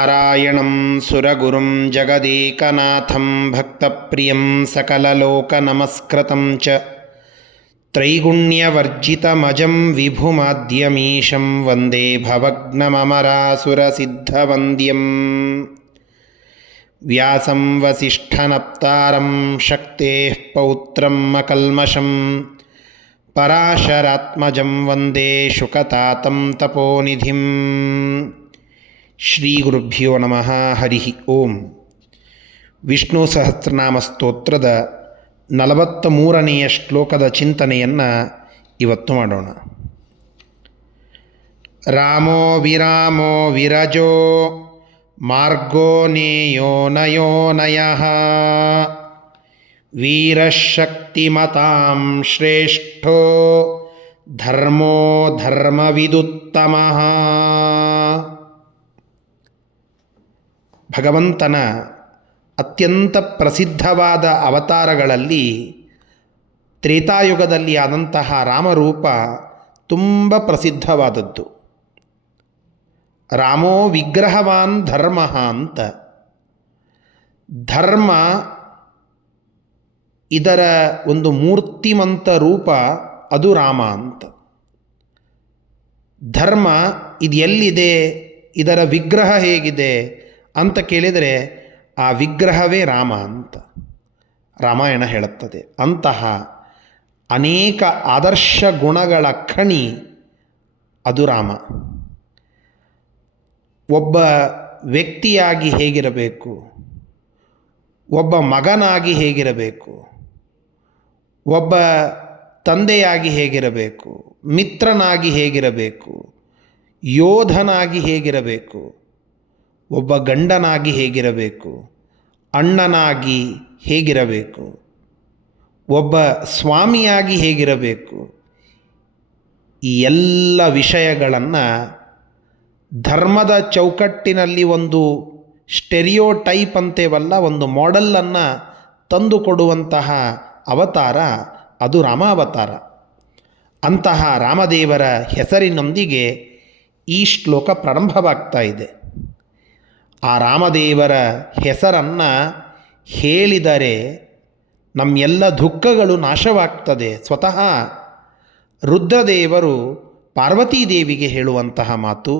ನಾರಾಯಣಂ ಸುರಗುರುಂ ಜಗದೇಕನಾಥಂ ಭಕ್ತಪ್ರಿಯಂ ಸಕಲಲೋಕನಮಸ್ಕೃತಂ ಚ ತ್ರೈಗುಣ್ಯವರ್ಜಿತಮಜಂ ವಿಭುಮಾದ್ಯಮೀಶಂ ವಂದೇ ಭವಗ್ನಮಮರಾಸುರಸಿದ್ಧವಂದ್ಯಂ ವ್ಯಾಸಂ ವಸಿಷ್ಠನಪ್ತಾರಂ ಶಕ್ತೇಃ ಪೌತ್ರಂ ಅಕಲ್ಮಷಂ ಪರಾಶರಾತ್ಮಜಂ ವಂದೇ ಶುಕತಾತಂ ತಪೋನಿಧಿಂ. ಶ್ರೀ ಗುರುಭ್ಯೋ ನಮಃ. ಹರಿ ಓಂ. ವಿಷ್ಣು ಸಹಸ್ರನಾಮ ಸ್ತೋತ್ರದ 43ನೆಯ ಶ್ಲೋಕದ ಚಿಂತನೆಯನ್ನು ಇವತ್ತು ಮಾಡೋಣ. ರಾಮೋ ವಿರಾಮೋ ವಿರಜೋ ಮಾರ್ಗೋ ನೇಯೋ ನಯೋ ನಯಃ ವೀರಶಕ್ತಿಮತಾಂ ಶ್ರೇಷ್ಠೋ ಧರ್ಮೋ ಧರ್ಮವಿದುತ್ತಮಃ. ಭಗವಂತನ ಅತ್ಯಂತ ಪ್ರಸಿದ್ಧವಾದ ಅವತಾರಗಳಲ್ಲಿ ತ್ರೇತಾಯುಗದಲ್ಲಿ ಆದಂತಹ ರಾಮರೂಪ ತುಂಬ ಪ್ರಸಿದ್ಧವಾದದ್ದು. ರಾಮೋ ವಿಗ್ರಹವಾನ್ ಧರ್ಮ ಅಂತ. ಧರ್ಮ ಇದರ ಒಂದು ಮೂರ್ತಿಮಂತ ರೂಪ, ಅದು ರಾಮ ಅಂತ. ಧರ್ಮ ಇದು ಎಲ್ಲಿದೆ, ಇದರ ವಿಗ್ರಹ ಹೇಗಿದೆ ಅಂತ ಕೇಳಿದರೆ ಆ ವಿಗ್ರಹವೇ ರಾಮ ಅಂತ ರಾಮಾಯಣ ಹೇಳುತ್ತದೆ. ಅಂತಹ ಅನೇಕ ಆದರ್ಶ ಗುಣಗಳ ಖಣಿ ಅದು ರಾಮ. ಒಬ್ಬ ವ್ಯಕ್ತಿಯಾಗಿ ಹೇಗಿರಬೇಕು, ಒಬ್ಬ ಮಗನಾಗಿ ಹೇಗಿರಬೇಕು, ಒಬ್ಬ ತಂದೆಯಾಗಿ ಹೇಗಿರಬೇಕು, ಮಿತ್ರನಾಗಿ ಹೇಗಿರಬೇಕು, ಯೋಧನಾಗಿ ಹೇಗಿರಬೇಕು, ಒಬ್ಬ ಗಂಡನಾಗಿ ಹೇಗಿರಬೇಕು, ಅಣ್ಣನಾಗಿ ಹೇಗಿರಬೇಕು, ಒಬ್ಬ ಸ್ವಾಮಿಯಾಗಿ ಹೇಗಿರಬೇಕು, ಈ ಎಲ್ಲ ವಿಷಯಗಳನ್ನು ಧರ್ಮದ ಚೌಕಟ್ಟಿನಲ್ಲಿ ಒಂದು ಸ್ಟೆರಿಯೋಟೈಪ್ ಅಂತೇವಲ್ಲ, ಒಂದು ಮಾಡೆಲ್ಲನ್ನು ತಂದುಕೊಡುವಂತಹ ಅವತಾರ ಅದು ರಾಮಾವತಾರ. ಅಂತಹ ರಾಮದೇವರ ಹೆಸರಿನೊಂದಿಗೆ ಈ ಶ್ಲೋಕ ಪ್ರಾರಂಭವಾಗ್ತಾ ಇದೆ. ಆ ರಾಮದೇವರ ಹೆಸರನ್ನು ಹೇಳಿದರೆ ನಮ್ಮೆಲ್ಲ ದುಃಖಗಳು ನಾಶವಾಗ್ತದೆ. ಸ್ವತಃ ರುದ್ರದೇವರು ಪಾರ್ವತೀದೇವಿಗೆ ಹೇಳುವಂತಹ ಮಾತು,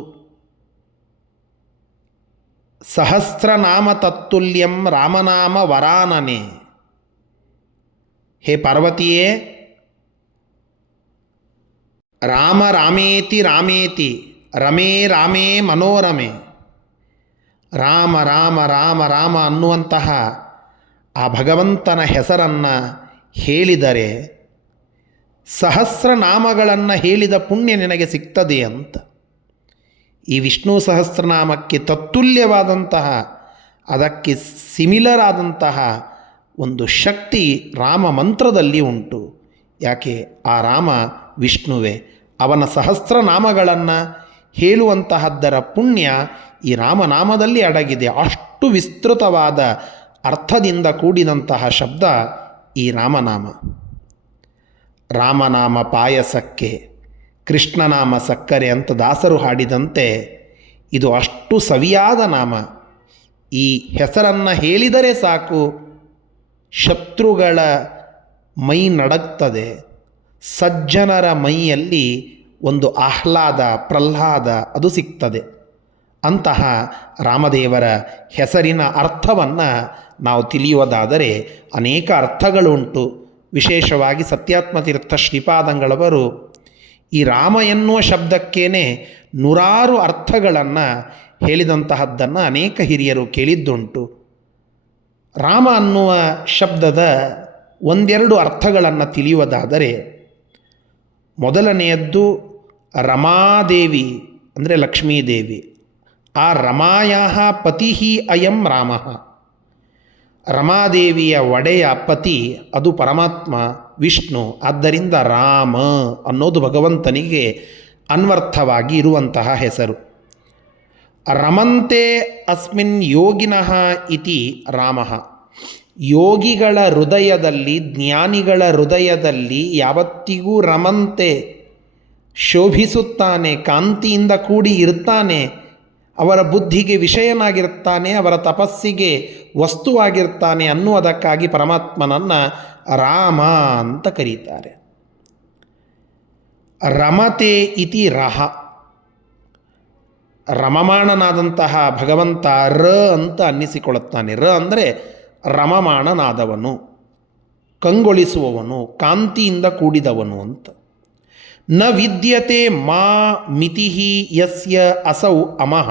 ಸಹಸ್ರನಾಮ ತತ್ತುಲ್ಯಂ ರಾಮನಾಮ ವರಾನನೆ. ಹೇ ಪಾರ್ವತಿಯೇ, ರಾಮ ರಾಮೇತಿ ರಾಮೇತಿ ರಮೇ ರಾಮೇ ಮನೋರಮೆ. ರಾಮ ರಾಮ ರಾಮ ರಾಮ ಅನ್ನುವಂತಹ ಆ ಭಗವಂತನ ಹೆಸರನ್ನು ಹೇಳಿದರೆ ಸಹಸ್ರನಾಮಗಳನ್ನು ಹೇಳಿದ ಪುಣ್ಯ ನಿನಗೆ ಸಿಗ್ತದೆ ಅಂತ. ಈ ವಿಷ್ಣು ಸಹಸ್ರನಾಮಕ್ಕೆ ತತ್ತುಲ್ಯವಾದಂತಹ, ಅದಕ್ಕೆ ಸಿಮಿಲರ್ ಆದಂತಹ ಒಂದು ಶಕ್ತಿ ರಾಮ ಮಂತ್ರದಲ್ಲಿ ಉಂಟು. ಯಾಕೆ? ಆ ರಾಮ ವಿಷ್ಣುವೇ. ಅವನ ಸಹಸ್ರನಾಮಗಳನ್ನು ಹೇಳುವಂತಹದ್ದರ ಪುಣ್ಯ ಈ ರಾಮನಾಮದಲ್ಲಿ ಅಡಗಿದೆ. ಅಷ್ಟು ವಿಸ್ತೃತವಾದ ಅರ್ಥದಿಂದ ಕೂಡಿದಂತಹ ಶಬ್ದ ಈ ರಾಮನಾಮ. ರಾಮನಾಮ ಪಾಯಸಕ್ಕೆ ಕೃಷ್ಣನಾಮ ಸಕ್ಕರೆ ಅಂತ ದಾಸರು ಹಾಡಿದಂತೆ ಇದು ಅಷ್ಟು ಸವಿಯಾದ ನಾಮ. ಈ ಹೆಸರನ್ನು ಹೇಳಿದರೆ ಸಾಕು, ಶತ್ರುಗಳ ಮೈ ನಡಗ್ತದೆ, ಸಜ್ಜನರ ಮೈಯಲ್ಲಿ ಒಂದು ಆಹ್ಲಾದ ಪ್ರಹ್ಲಾದ ಅದು ಸಿಗ್ತದೆ. ಅಂತಹ ರಾಮದೇವರ ಹೆಸರಿನ ಅರ್ಥವನ್ನು ನಾವು ತಿಳಿಯುವುದಾದರೆ ಅನೇಕ ಅರ್ಥಗಳುಂಟು. ವಿಶೇಷವಾಗಿ ಸತ್ಯಾತ್ಮತೀರ್ಥ ಶ್ರೀಪಾದಂಗಳವರು ಈ ರಾಮ ಎನ್ನುವ ಶಬ್ದಕ್ಕೇನೆ 100 ಅರ್ಥಗಳನ್ನು ಹೇಳಿದಂತಹದ್ದನ್ನು ಅನೇಕ ಹಿರಿಯರು ಕೇಳಿದ್ದುಂಟು. ರಾಮ ಅನ್ನುವ ಶಬ್ದದ ಒಂದೆರಡು ಅರ್ಥಗಳನ್ನು ತಿಳಿಯುವುದಾದರೆ, ಮೊದಲನೆಯದ್ದು ರಮಾದೇವಿ ಅಂದರೆ ಲಕ್ಷ್ಮೀದೇವಿ. ಆ ರಮಾಯಾಹ ಪತಿ ಅಯಂ ರಾಮ. ರಮಾದೇವಿಯ ಒಡೆಯ ಪತಿ ಅದು ಪರಮಾತ್ಮ ವಿಷ್ಣು. ಆದ್ದರಿಂದ ರಾಮ ಅನ್ನೋದು ಭಗವಂತನಿಗೆ ಅನ್ವರ್ಥವಾಗಿ ಇರುವಂತಹ ಹೆಸರು. ರಮಂತೆ ಅಸ್ಮಿನ್ ಯೋಗಿನಃ ಇತಿ ರಾಮ. ಯೋಗಿಗಳ ಹೃದಯದಲ್ಲಿ, ಜ್ಞಾನಿಗಳ ಹೃದಯದಲ್ಲಿ ಯಾವತ್ತಿಗೂ ರಮಂತೆ ಶೋಭಿಸುತ್ತಾನೆ, ಕಾಂತಿಯಿಂದ ಕೂಡಿ ಇರ್ತಾನೆ. ಅವರ ಬುದ್ಧಿಗೆ ವಿಷಯನಾಗಿರ್ತಾನೆ, ಅವರ ತಪಸ್ಸಿಗೆ ವಸ್ತುವಾಗಿರ್ತಾನೆ ಅನ್ನುವುದಕ್ಕಾಗಿ ಪರಮಾತ್ಮನನ್ನು ರಾಮ ಅಂತ ಕರೀತಾರೆ. ರಮತೆ ಇತಿ ರಹ, ರಮಮಾಣನಾದಂತಹ ಭಗವಂತ ಅಂತ ಅನ್ನಿಸಿಕೊಳ್ಳುತ್ತಾನೆ. ಅಂದರೆ ರಮಮಾಣನಾದವನು, ಕಂಗೊಳಿಸುವವನು, ಕಾಂತಿಯಿಂದ ಕೂಡಿದವನು ಅಂತ. ನ ವಿದ್ಯತೆ ಮಾ ಮಿತಿ ಯಸ್ಯ ಅಸೌ ಅಮಃ.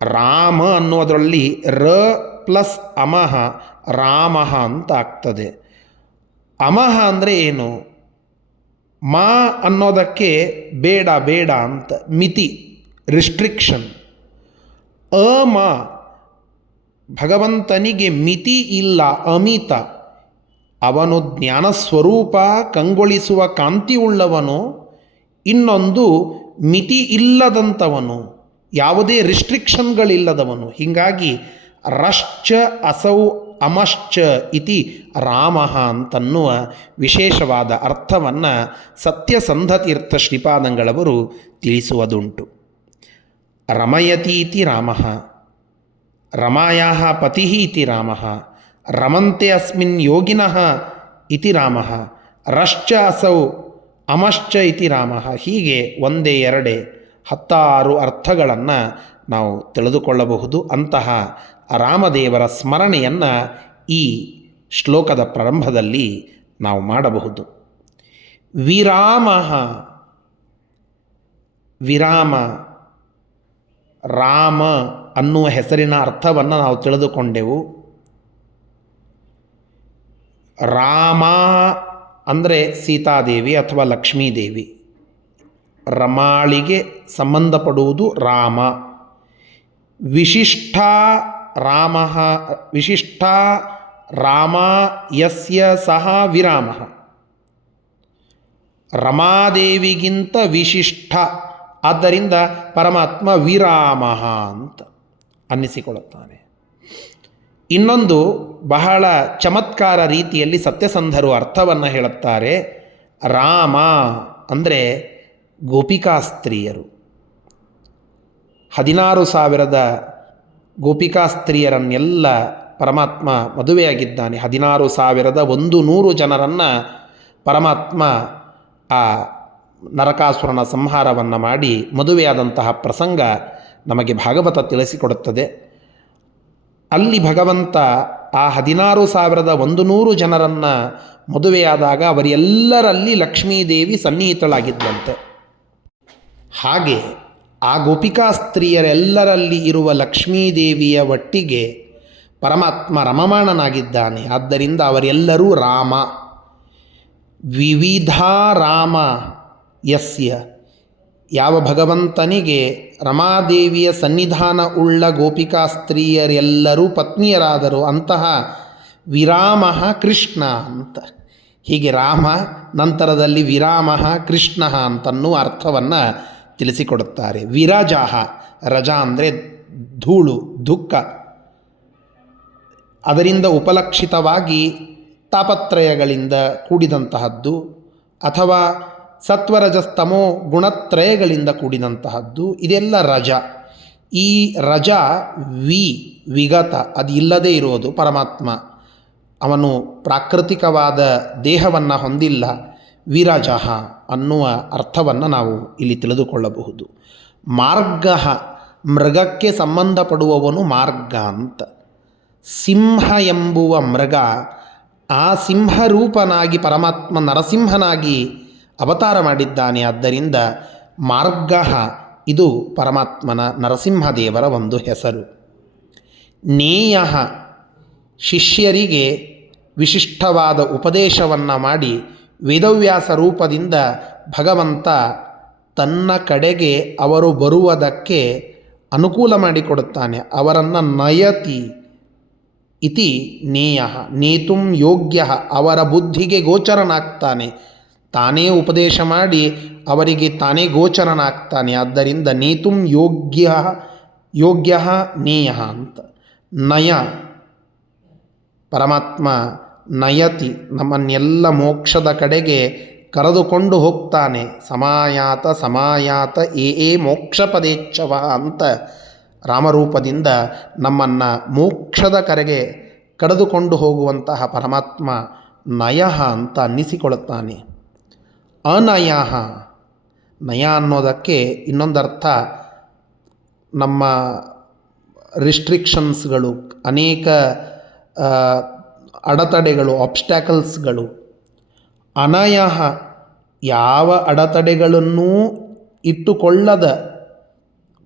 ರಾಮ ಅನ್ನೋದರಲ್ಲಿ ಪ್ಲಸ್ ಅಮಃ ರಾಮಃ ಅಂತ ಆಗ್ತದೆ. ಅಮಃ ಅಂದರೆ ಏನು? ಮಾ ಅನ್ನೋದಕ್ಕೆ ಬೇಡ ಬೇಡ ಅಂತ, ಮಿತಿ ರಿಸ್ಟ್ರಿಕ್ಷನ್. ಅಮ ಭಗವಂತನಿಗೆ ಮಿತಿ ಇಲ್ಲ, ಅಮಿತ. ಅವನು ಜ್ಞಾನಸ್ವರೂಪ, ಕಂಗೊಳಿಸುವ ಕಾಂತಿಯುಳ್ಳವನು. ಇನ್ನೊಂದು ಮಿತಿ ಇಲ್ಲದಂಥವನು, ಯಾವುದೇ ರಿಸ್ಟ್ರಿಕ್ಷನ್ಗಳಿಲ್ಲದವನು. ಹೀಗಾಗಿ ರಶ್ಚ ಅಸೌ ಅಮಶ್ಚ ಇತಿ ರಾಮ ಅಂತನ್ನುವ ವಿಶೇಷವಾದ ಅರ್ಥವನ್ನು ಸತ್ಯಸಂಧತೀರ್ಥ ಶ್ರೀಪಾದಂಗಳವರು ತಿಳಿಸುವುದುಂಟು. ರಮಯತೀತಿ ರಾಮ, ರಮಾಯಾಃ ಪತಿಃ ಇತಿ ರಾಮ, ರಮಂತೆ ಅಸ್ಮಿನ್ ಯೋಗಿನಃ ಇತಿ ರಾಮ, ರಶ್ಚ ಅಸೌ ಅಮಶ್ಚ ಇತಿ ರಾಮ. ಹೀಗೆ ಒಂದೇ ಎರಡೇ 16 ಅರ್ಥಗಳನ್ನು ನಾವು ತಿಳಿದುಕೊಳ್ಳಬಹುದು. ಅಂತಹ ರಾಮದೇವರ ಸ್ಮರಣೆಯನ್ನು ಈ ಶ್ಲೋಕದ ಪ್ರಾರಂಭದಲ್ಲಿ ನಾವು ಮಾಡಬಹುದು. ವಿರಾಮ, ವಿರಾಮ, ರಾಮ ಅನ್ನುವ ಹೆಸರಿನ ಅರ್ಥವನ್ನು ನಾವು ತಿಳಿದುಕೊಂಡೆವು. ರಾಮ ಅಂದರೆ ಸೀತಾದೇವಿ ಅಥವಾ ಲಕ್ಷ್ಮೀದೇವಿ, ರಮಾಳಿಗೆ ಸಂಬಂಧಪಡುವುದು ರಾಮ. ವಿಶಿಷ್ಟ ರಾಮ, ವಿಶಿಷ್ಟ ರಾಮ ಯಸ್ಯ ಸಹ ವಿರಾಮ, ರಮಾದೇವಿಗಿಂತ ವಿಶಿಷ್ಟ, ಆದ್ದರಿಂದ ಪರಮಾತ್ಮ ವಿರಾಮ ಅಂತ ಅನ್ನಿಸಿಕೊಳ್ಳುತ್ತಾನೆ. ಇನ್ನೊಂದು ಬಹಳ ಚಮತ್ಕಾರ ರೀತಿಯಲ್ಲಿ ಸತ್ಯಸಂಧರು ಅರ್ಥವನ್ನು ಹೇಳುತ್ತಾರೆ. ರಾಮ ಅಂದರೆ ಗೋಪಿಕಾಸ್ತ್ರೀಯರು. 16,000 ಗೋಪಿಕಾಸ್ತ್ರೀಯರನ್ನೆಲ್ಲ ಪರಮಾತ್ಮ ಮದುವೆಯಾಗಿದ್ದಾನೆ. 16,100 ಜನರನ್ನು ಪರಮಾತ್ಮ ಆ ನರಕಾಸುರನ ಸಂಹಾರವನ್ನು ಮಾಡಿ ಮದುವೆಯಾದಂತಹ ಪ್ರಸಂಗ ನಮಗೆ ಭಾಗವತ ತಿಳಿಸಿಕೊಡುತ್ತದೆ. ಅಲ್ಲಿ ಭಗವಂತ ಆ 16,100 ಜನರನ್ನು ಮದುವೆಯಾದಾಗ ಅವರೆಲ್ಲರಲ್ಲಿ ಲಕ್ಷ್ಮೀದೇವಿ ಸನ್ನಿಹಿತಳಾಗಿದ್ದಂತೆ. ಹಾಗೆ ಆ ಗೋಪಿಕಾ ಸ್ತ್ರೀಯರೆಲ್ಲರಲ್ಲಿ ಇರುವ ಲಕ್ಷ್ಮೀದೇವಿಯ ಒಟ್ಟಿಗೆ ಪರಮಾತ್ಮ ರಮಮಾಣನಾಗಿದ್ದಾನೆ. ಆದ್ದರಿಂದ ಅವರೆಲ್ಲರೂ ರಾಮ. ವಿವಿಧ ರಾಮ ಯಸ್ಯ, ಯಾವ ಭಗವಂತನಿಗೆ ರಮಾದೇವಿಯ ಸನ್ನಿಧಾನ ಉಳ್ಳ ಗೋಪಿಕಾ ಸ್ತ್ರೀಯರೆಲ್ಲರೂ ಪತ್ನಿಯರಾದರು, ಅಂತಹ ವಿರಾಮ ಕೃಷ್ಣ ಅಂತ. ಹೀಗೆ ರಾಮ ನಂತರದಲ್ಲಿ ವಿರಾಮ ಕೃಷ್ಣ ಅಂತನ್ನುವ ಅರ್ಥವನ್ನು ತಿಳಿಸಿಕೊಡುತ್ತಾರೆ. ವಿರಜಾಹ, ರಜಾ ಅಂದರೆ ಧೂಳು, ದುಃಖ. ಅದರಿಂದ ಉಪಲಕ್ಷಿತವಾಗಿ ತಾಪತ್ರಯಗಳಿಂದ ಕೂಡಿದಂತಹದ್ದು ಅಥವಾ ಸತ್ವರಜಸ್ತಮೋ ಗುಣತ್ರಯಗಳಿಂದ ಕೂಡಿದಂತಹದ್ದು, ಇದೆಲ್ಲ ರಜ. ಈ ರಜ ವಿಗತ, ಅದು ಇಲ್ಲದೇ ಇರೋದು ಪರಮಾತ್ಮ. ಅವನು ಪ್ರಾಕೃತಿಕವಾದ ದೇಹವನ್ನು ಹೊಂದಿಲ್ಲ. ವಿರಜಃ ಅನ್ನುವ ಅರ್ಥವನ್ನು ನಾವು ಇಲ್ಲಿ ತಿಳಿದುಕೊಳ್ಳಬಹುದು. ಮಾರ್ಗ, ಮೃಗಕ್ಕೆ ಸಂಬಂಧಪಡುವವನು ಮಾರ್ಗ ಅಂತ. ಸಿಂಹ ಎಂಬುವ ಮೃಗ, ಆ ಸಿಂಹರೂಪನಾಗಿ ಪರಮಾತ್ಮ ನರಸಿಂಹನಾಗಿ ಅವತಾರ ಮಾಡಿದ್ದಾನೆ. ಆದ್ದರಿಂದ ಮಾರ್ಗ ಇದು ಪರಮಾತ್ಮನ ನರಸಿಂಹದೇವರ ಒಂದು ಹೆಸರು. ನೇಯ, ಶಿಷ್ಯರಿಗೆ ವಿಶಿಷ್ಟವಾದ ಉಪದೇಶವನ್ನು ಮಾಡಿ ವೇದವ್ಯಾಸ ರೂಪದಿಂದ ಭಗವಂತ ತನ್ನ ಕಡೆಗೆ ಅವರು ಬರುವುದಕ್ಕೆ ಅನುಕೂಲ ಮಾಡಿಕೊಡುತ್ತಾನೆ. ಅವರನ್ನು ನಯತಿ ಇತಿ ನೇಯ, ನೇತುಂ ಯೋಗ್ಯ, ಅವರ ಬುದ್ಧಿಗೆ ಗೋಚರನಾಗ್ತಾನೆ. ತಾನೇ ಉಪದೇಶ ಮಾಡಿ ಅವರಿಗೆ ತಾನೇ ಗೋಚರನಾಗ್ತಾನೆ. ಆದ್ದರಿಂದ ನೇತುಂ ಯೋಗ್ಯ ನೇಯ ಅಂತ. ನಯ, ಪರಮಾತ್ಮ ನಯತಿ, ನಮ್ಮನ್ನೆಲ್ಲ ಮೋಕ್ಷದ ಕಡೆಗೆ ಕರೆದುಕೊಂಡು ಹೋಗ್ತಾನೆ. ಸಮಾಯಾತ ಸಮಾಯಾತ ಏ ಮೋಕ್ಷ ಪದೇಚ್ಛವ ಅಂತ ರಾಮರೂಪದಿಂದ ನಮ್ಮನ್ನು ಮೋಕ್ಷದ ಕರೆಗೆ ಕರೆದುಕೊಂಡು ಹೋಗುವಂತಹ ಪರಮಾತ್ಮ ನಯಃ ಅಂತ ಅನ್ನಿಸಿಕೊಳ್ಳುತ್ತಾನೆ. ಅನಯಃ, ನಯ ಅನ್ನೋದಕ್ಕೆ ಇನ್ನೊಂದರ್ಥ ನಮ್ಮ ರಿಸ್ಟ್ರಿಕ್ಷನ್ಸ್ಗಳು, ಅನೇಕ ಅಡೆತಡೆಗಳು, ಆಬ್ಸ್ಟ್ಯಾಕಲ್ಸ್ಗಳು. ಅನಯಃ, ಯಾವ ಅಡೆತಡೆಗಳನ್ನೂ ಇಟ್ಟುಕೊಳ್ಳದ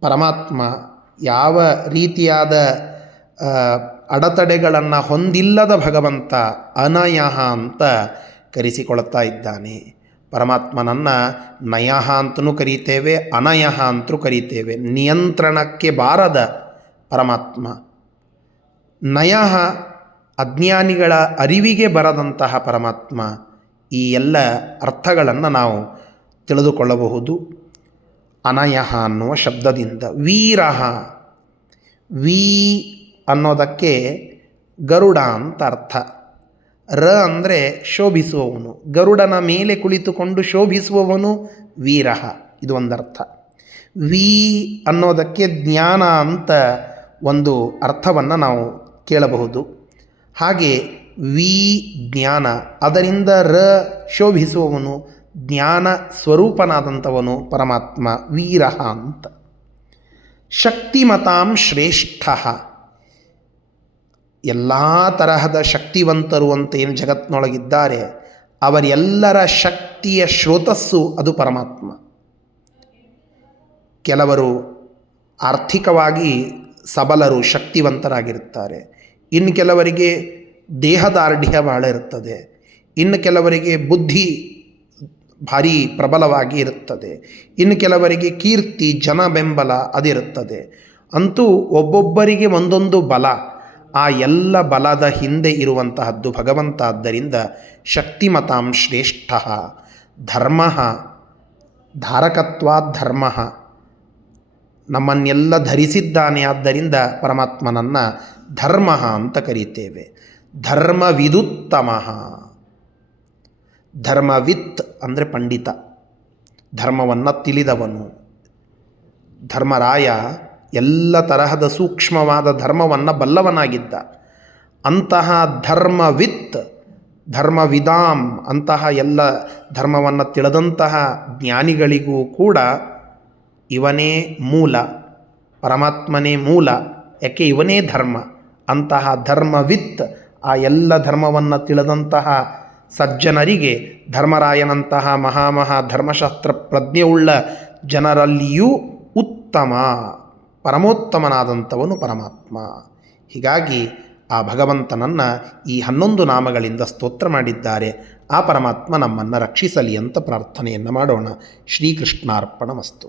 ಪರಮಾತ್ಮ, ಯಾವ ರೀತಿಯಾದ ಅಡೆತಡೆಗಳನ್ನು ಹೊಂದಿಲ್ಲದ ಭಗವಂತ ಅನಯಃ ಅಂತ ಕರೆಸಿಕೊಳ್ತಾ ಇದ್ದಾನೆ. ಪರಮಾತ್ಮನನ್ನು ನಯಃ ಅಂತಲೂ ಕರೀತೇವೆ, ಅನಯಃ ಅಂತಲೂ ಕರೀತೇವೆ. ನಿಯಂತ್ರಣಕ್ಕೆ ಬಾರದ ಪರಮಾತ್ಮ. ನಯಃ, ಅಜ್ಞಾನಿಗಳ ಅರಿವಿಗೆ ಬರದಂತಹ ಪರಮಾತ್ಮ. ಈ ಎಲ್ಲ ಅರ್ಥಗಳನ್ನು ನಾವು ತಿಳಿದುಕೊಳ್ಳಬಹುದು ಅನಯಃ ಅನ್ನುವ ಶಬ್ದದಿಂದ. ವೀರಃ, ವಿ ಅನ್ನೋದಕ್ಕೆ ಗರುಡ ಅಂತ ಅರ್ಥ. ರ ಅಂದರೆ ಶೋಭಿಸುವವನು, ಗರುಡನ ಮೇಲೆ ಕುಳಿತುಕೊಂಡು ಶೋಭಿಸುವವನು ವೀರಃ, ಇದು ಒಂದರ್ಥ. ವಿ ಅನ್ನೋದಕ್ಕೆ ಜ್ಞಾನ ಅಂತ ಒಂದು ಅರ್ಥವನ್ನು ನಾವು ಕೇಳಬಹುದು. ಹಾಗೆ ವಿ ಜ್ಞಾನ, ಅದರಿಂದ ರ ಶೋಭಿಸುವವನು, ಜ್ಞಾನ ಸ್ವರೂಪನಾದಂಥವನು ಪರಮಾತ್ಮ ವೀರಃ ಅಂತ. ಶಕ್ತಿಮತಾಂ ಶ್ರೇಷ್ಠ, ಎಲ್ಲ ತರಹದ ಶಕ್ತಿವಂತರು ಅಂತ ಏನು ಜಗತ್ತಿನೊಳಗಿದ್ದಾರೆ ಅವರೆಲ್ಲರ ಶಕ್ತಿಯ ಸ್ರೋತಸ್ಸು ಅದು ಪರಮಾತ್ಮ. ಕೆಲವರು ಆರ್ಥಿಕವಾಗಿ ಸಬಲರು, ಶಕ್ತಿವಂತರಾಗಿರುತ್ತಾರೆ. ಇನ್ನು ಕೆಲವರಿಗೆ ದೇಹದಾರ್ಢ್ಯ ಬಹಳ ಇರುತ್ತದೆ. ಇನ್ನು ಕೆಲವರಿಗೆ ಬುದ್ಧಿ ಭಾರಿ ಪ್ರಬಲವಾಗಿ ಇರುತ್ತದೆ. ಇನ್ನು ಕೆಲವರಿಗೆ ಕೀರ್ತಿ, ಜನ ಬೆಂಬಲ ಅದಿರುತ್ತದೆ. ಅಂತೂ ಒಬ್ಬೊಬ್ಬರಿಗೆ ಒಂದೊಂದು ಬಲ. ಆ ಎಲ್ಲ ಬಲದ ಹಿಂದೆ ಇರುವಂತಹದ್ದು ಭಗವಂತ. ಆದ್ದರಿಂದ ಶಕ್ತಿಮತಾಂ ಶ್ರೇಷ್ಠ. ಧರ್ಮ, ಧಾರಕತ್ವಾತ್ ಧರ್ಮ, ನಮ್ಮನ್ನೆಲ್ಲ ಧರಿಸಿದ್ದಾನೆ. ಆದ್ದರಿಂದ ಪರಮಾತ್ಮನನ್ನು ಧರ್ಮ ಅಂತ ಕರೀತೇವೆ. ಧರ್ಮವಿದುತ್ತಮ, ಧರ್ಮವಿತ್ ಅಂದರೆ ಪಂಡಿತ, ಧರ್ಮವನ್ನು ತಿಳಿದವನು. ಧರ್ಮರಾಯ ಎಲ್ಲ ತರಹದ ಸೂಕ್ಷ್ಮವಾದ ಧರ್ಮವನ್ನು ಬಲ್ಲವನಾಗಿದ್ದ. ಅಂತಹ ಧರ್ಮವಿತ್, ಧರ್ಮವಿದಾಂ, ಅಂತಹ ಎಲ್ಲ ಧರ್ಮವನ್ನು ತಿಳಿದಂತಹ ಜ್ಞಾನಿಗಳಿಗೂ ಕೂಡ ಇವನೇ ಮೂಲ, ಪರಮಾತ್ಮನೇ ಮೂಲ. ಯಾಕೆ? ಇವನೇ ಧರ್ಮ. ಅಂತಹ ಧರ್ಮವಿತ್, ಆ ಎಲ್ಲ ಧರ್ಮವನ್ನು ತಿಳಿದಂತಹ ಸಜ್ಜನರಿಗೆ ಧರ್ಮರಾಯನಂತಹ ಮಹಾಮಹಾ ಧರ್ಮಶಾಸ್ತ್ರ ಪ್ರಜ್ಞೆಯುಳ್ಳ ಜನರಲ್ಲಿಯೂ ಉತ್ತಮ, ಪರಮೋತ್ತಮನಾದಂಥವನು ಪರಮಾತ್ಮ. ಹೀಗಾಗಿ ಆ ಭಗವಂತನನ್ನು ಈ 11 ನಾಮಗಳಿಂದ ಸ್ತೋತ್ರ ಮಾಡಿದ್ದಾರೆ. ಆ ಪರಮಾತ್ಮ ನಮ್ಮನ್ನು ರಕ್ಷಿಸಲಿ ಅಂತ ಪ್ರಾರ್ಥನೆಯನ್ನು ಮಾಡೋಣ. ಶ್ರೀಕೃಷ್ಣಾರ್ಪಣಮಸ್ತು.